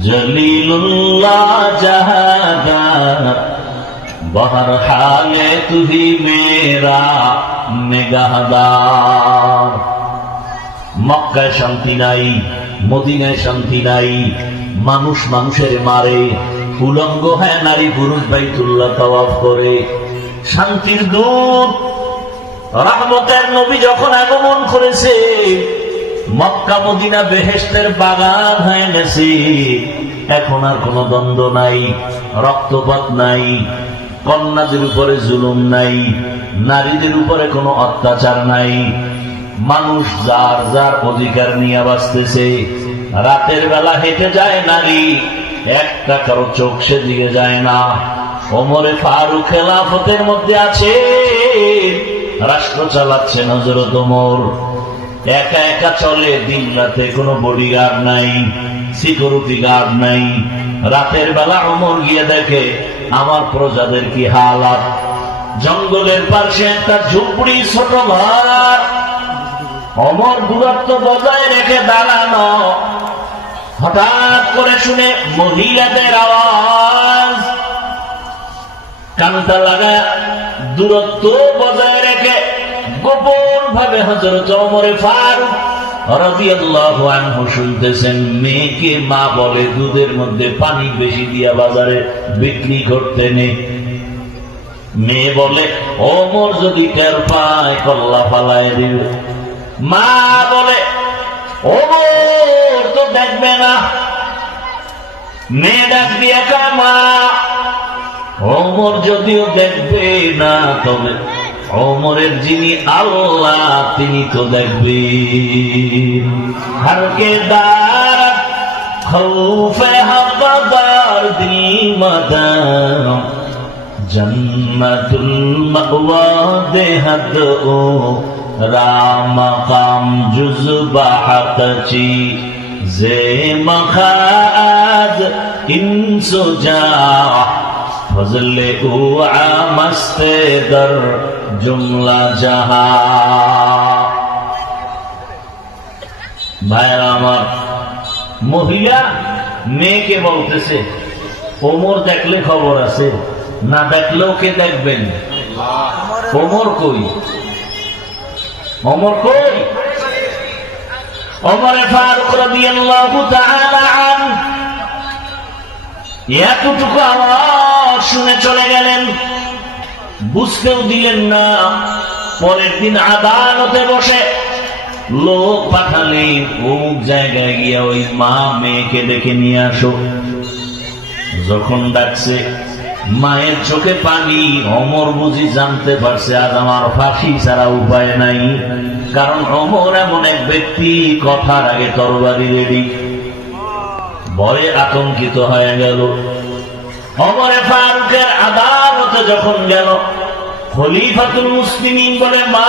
जलीलुल्लाह जहादा बहरहाल तू ही मेरा निगाहदार। মক্কায় শান্তি নাই, মদিনায় শান্তি নাই, মানুষ মানুষের মারে, উলঙ্গ হয় নারী পুরুষ বাইতুল্লাহ তাওয়াফ করে। শান্তির দূত রহমতের নবী যখন আগমন করেছে, মক্কা মদিনা বেহেশতের বাগান হয়ে গেছে। এখন আর কোন দ্বন্দ্ব নাই, রক্তপাত নাই, কন্যাদের উপরে জুলুম নাই, নারীদের উপরে কোনো অত্যাচার নাই। মানুষ যার যার অধিকার নিয়ে বাঁচতেছে। রাতের বেলা হেঁটে যায় নারী, একটা কারো চোখ সেদিকে যায় না। ওমরে ফারুক খেলাফতের মধ্যে আছে, রাষ্ট্র চালাচ্ছেন হযরত ওমর। একা একা চলে, দিন রাতে কোনো বডিগার্ড নাই, সিকিউরিটি গার্ড নাই। রাতের বেলা ওমর গিয়ে দেখে আমার প্রজাদের কি হালাত। জঙ্গলের পাশে একটা ঝুপড়ি, ছোট ঘর। ওমর দূরত্ব বজায় রেখে দাঁড়ানো। হঠাৎ করে শুনে মহিলাদের আওয়াজ, কানটা লাগা দূরত্ব বজায় রেখে গোপন ভাবে হযরত ওমরে ফারুক রাদিয়াল্লাহু আনহু শুনতেছেন। মেয়েকে মা বলে দুধের মধ্যে পানি বেশি দিয়া বাজারে বিক্রি করতে নেই। মেয়ে বলে ওমর যদি টের পায় কল্লা ফালায় দিবে। মা বলে ওমর তো দেখবে না। মেয়ে ডাক দিয়ে কয় মা, ওমর যদিও দেখবে না, তবে ওমরের যিনি আল্লাহ তিনি তো দেখবেন। হরকে দার খৌফে হকদার দিল মাদার জন্নতুল মাওয়া দেহদ ও রামকাম জুজবাহতচি জে মখাদ ইনসুজা ফজলে ও আমস্তে দর জুমলা জাহা। ভাইরা আমার, মহিলা মেয়েকে বলতেছে ওমর দেখলে খবর আছে, না দেখলেও কে দেখবেন? ওমর কই? ওমর কই? ওমরে ফারুক রাদিয়াল্লাহু তাআলা আনহু এতটুকু আওয়াজ শুনে চলে গেলেন, বুঝতেও দিলেন না। পরের দিন আদালতে বসে লোক পাঠালেন, অমুক জায়গায় গিয়া ওই মা মেয়েকে ডেকে নিয়ে আসো। যখন ডাকছে, মায়ের চোখে পানি। ওমর বুঝি জানতে পারছে আজ আমার ফাঁসি ছাড়া উপায় নাই। কারণ ওমর এমন এক ব্যক্তি, কথার আগে তরবারি রেডি। ভয়ে আতঙ্কিত হয়ে গেল। ওমরে ফারুকের আদালতে যখন গেল, খলিফাতুল মুসলিমিন বলে মা